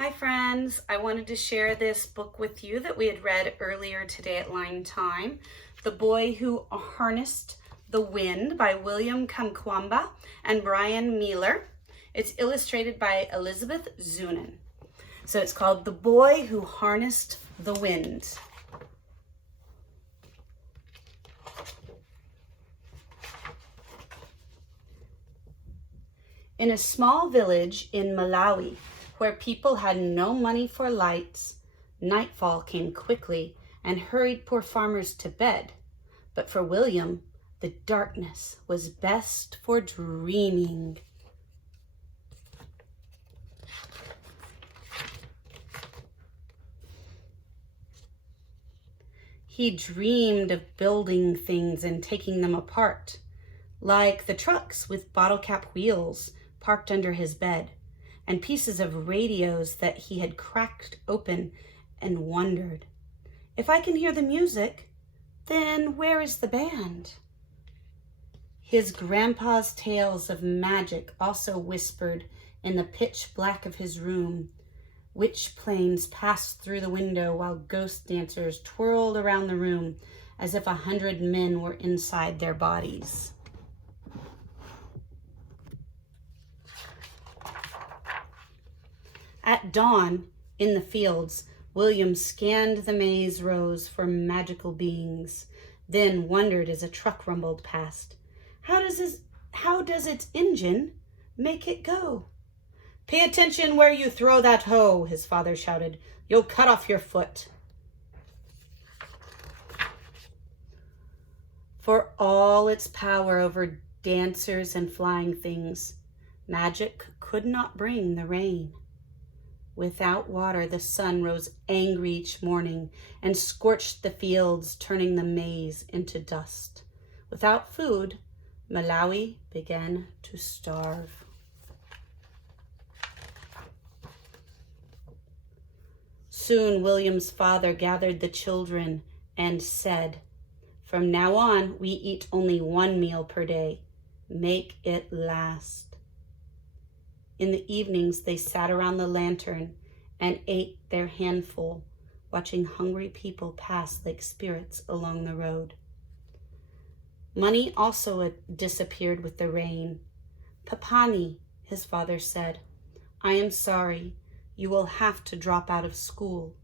Hi friends, I wanted to share this book with you that we had read earlier today at Line Time, The Boy Who Harnessed the Wind by William Kamkwamba and Brian Mealer. It's illustrated by Elizabeth Zunin. So it's called The Boy Who Harnessed the Wind. In a small village in Malawi, where people had no money for lights, nightfall came quickly and hurried poor farmers to bed. But for William, the darkness was best for dreaming. He dreamed of building things and taking them apart, like the trucks with bottle cap wheels parked under his bed, and pieces of radios that he had cracked open, and wondered, if I can hear the music, then where is the band? His grandpa's tales of magic also whispered in the pitch black of his room. Witch planes passed through the window while ghost dancers twirled around the room as if 100 men were inside their bodies. At dawn, in the fields, William scanned the maize rows for magical beings, then wondered as a truck rumbled past. How does its engine make it go? Pay attention where you throw that hoe, his father shouted. You'll cut off your foot. For all its power over dancers and flying things, magic could not bring the rain. Without water, the sun rose angry each morning and scorched the fields, turning the maize into dust. Without food, Malawi began to starve. Soon William's father gathered the children and said, "From now on, we eat only one meal per day. Make it last." In the evenings, they sat around the lantern and ate their handful, watching hungry people pass like spirits along the road. Money also disappeared with the rain. "Papani," his father said, "I am sorry. You will have to drop out of school."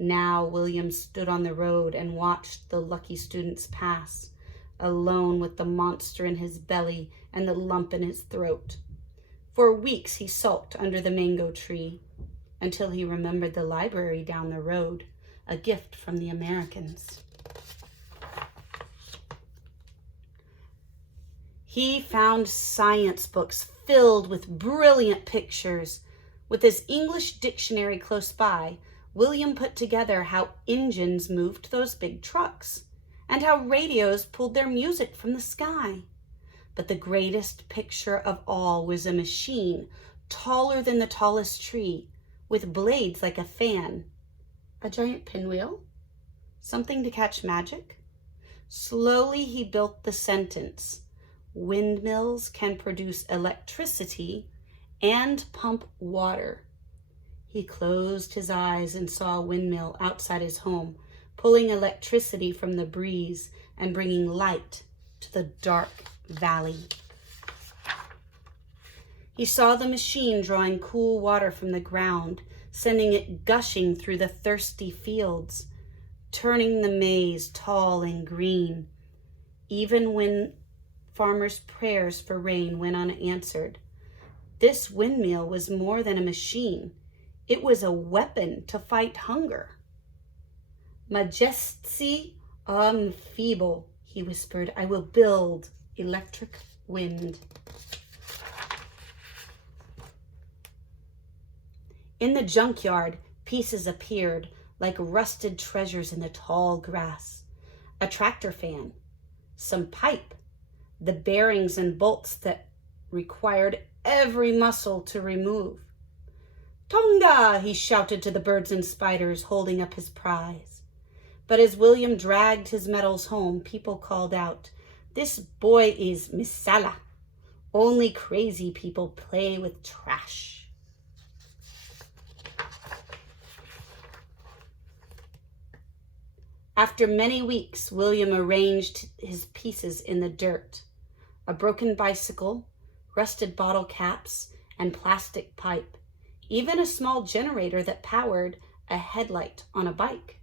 Now William stood on the road and watched the lucky students pass, alone with the monster in his belly and the lump in his throat. For weeks he sulked under the mango tree until he remembered the library down the road, a gift from the Americans. He found science books filled with brilliant pictures. With his English dictionary close by, William put together how engines moved those big trucks and how radios pulled their music from the sky. But the greatest picture of all was a machine taller than the tallest tree, with blades like a fan. A giant pinwheel? Something to catch magic? Slowly he built the sentence, "Windmills can produce electricity and pump water." He closed his eyes and saw a windmill outside his home, pulling electricity from the breeze and bringing light to the dark valley. He saw the machine drawing cool water from the ground, sending it gushing through the thirsty fields, turning the maize tall and green. Even when farmers' prayers for rain went unanswered, this windmill was more than a machine. It was a weapon to fight hunger. "Majesti feeble," he whispered. "I will build electric wind." In the junkyard, pieces appeared like rusted treasures in the tall grass. A tractor fan, some pipe, the bearings and bolts that required every muscle to remove. "Tonga!" he shouted to the birds and spiders, holding up his prize. But as William dragged his metals home, people called out, "This boy is misala. Only crazy people play with trash." After many weeks, William arranged his pieces in the dirt. A broken bicycle, rusted bottle caps, and plastic pipe. Even a small generator that powered a headlight on a bike.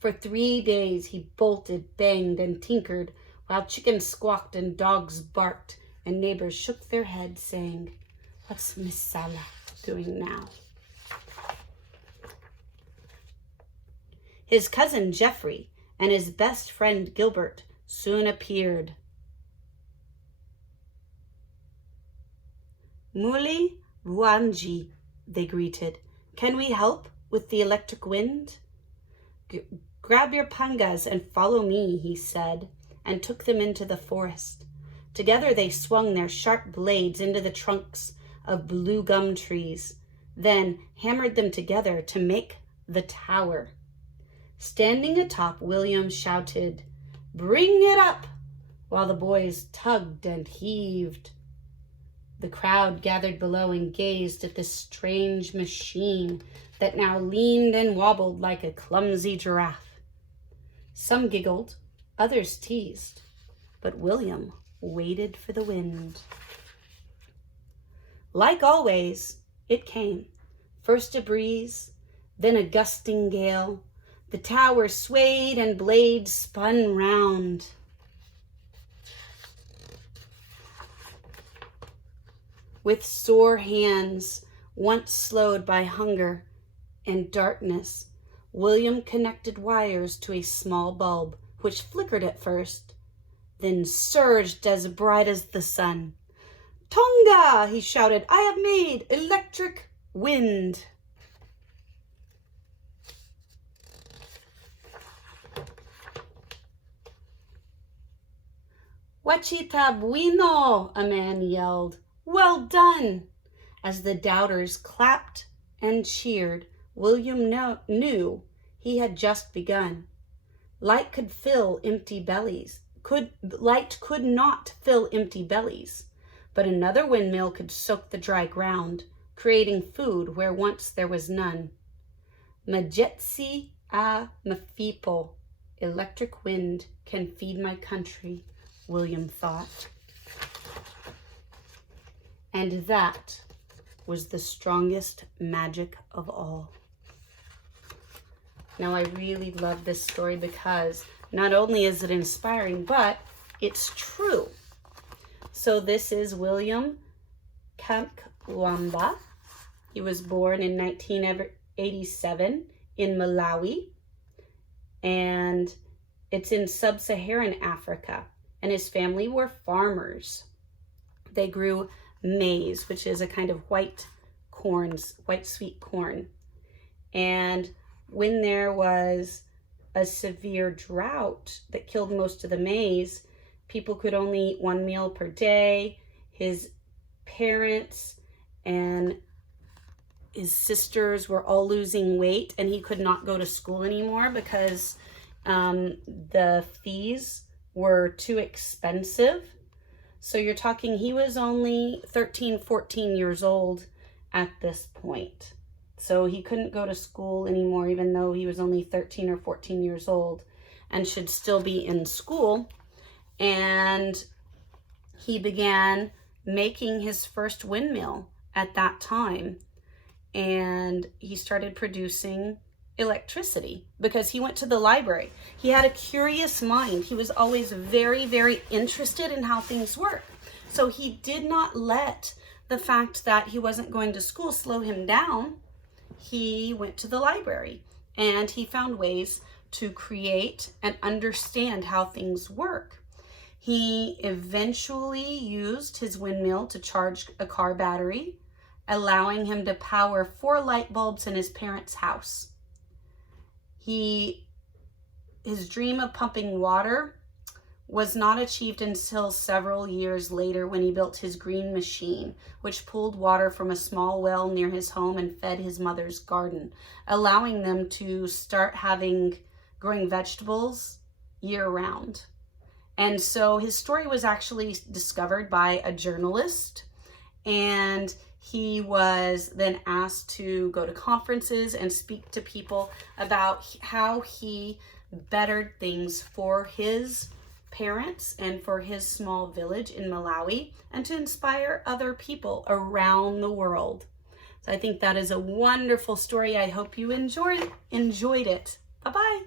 For 3 days he bolted, banged, and tinkered while chickens squawked and dogs barked and neighbors shook their heads saying, "What's Miss Sala doing now?" His cousin Geoffrey and his best friend Gilbert soon appeared. "Muli Vuanji," they greeted. "Can we help with the electric wind?" "Grab your pangas and follow me," he said, and took them into the forest. Together they swung their sharp blades into the trunks of blue gum trees, then hammered them together to make the tower. Standing atop, William shouted, "Bring it up," while the boys tugged and heaved. The crowd gathered below and gazed at this strange machine that now leaned and wobbled like a clumsy giraffe. Some giggled, others teased, but William waited for the wind. Like always, it came. First a breeze, then a gusting gale. The tower swayed and blades spun round. With sore hands, once slowed by hunger and darkness, William connected wires to a small bulb, which flickered at first, then surged as bright as the sun. "Tonga!" he shouted. "I have made electric wind." "Wachita bueno!" a man yelled. "Well done!" As the doubters clapped and cheered, William knew he had just begun. Light could not fill empty bellies, but another windmill could soak the dry ground, creating food where once there was none. Majetsi a Mafipo, electric wind can feed my country, William thought. And that was the strongest magic of all. Now, I really love this story because not only is it inspiring, but it's true. So this is William Kamkwamba. He was born in 1987 in Malawi, and it's in sub-Saharan Africa. And his family were farmers. They grew maize, which is a kind of white sweet corn. And when there was a severe drought that killed most of the maize, people could only eat 1 meal per day. His parents and his sisters were all losing weight, and he could not go to school anymore because the fees were too expensive. So you're talking, he was only 13, 14 years old at this point. So he couldn't go to school anymore, even though he was only 13 or 14 years old and should still be in school. And he began making his first windmill at that time. And he started producing electricity because he went to the library. He had a curious mind. He was always very, very interested in how things work. So he did not let the fact that he wasn't going to school slow him down. He went to the library and he found ways to create and understand how things work. He eventually used his windmill to charge a car battery, allowing him to power 4 light bulbs in his parents' house. His dream of pumping water was not achieved until several years later when he built his green machine, which pulled water from a small well near his home and fed his mother's garden, allowing them to start growing vegetables year-round. And so his story was actually discovered by a journalist, and he was then asked to go to conferences and speak to people about how he better things for his parents and for his small village in Malawi, and to inspire other people around the world. So I think that is a wonderful story. I hope you enjoyed it. Bye-bye.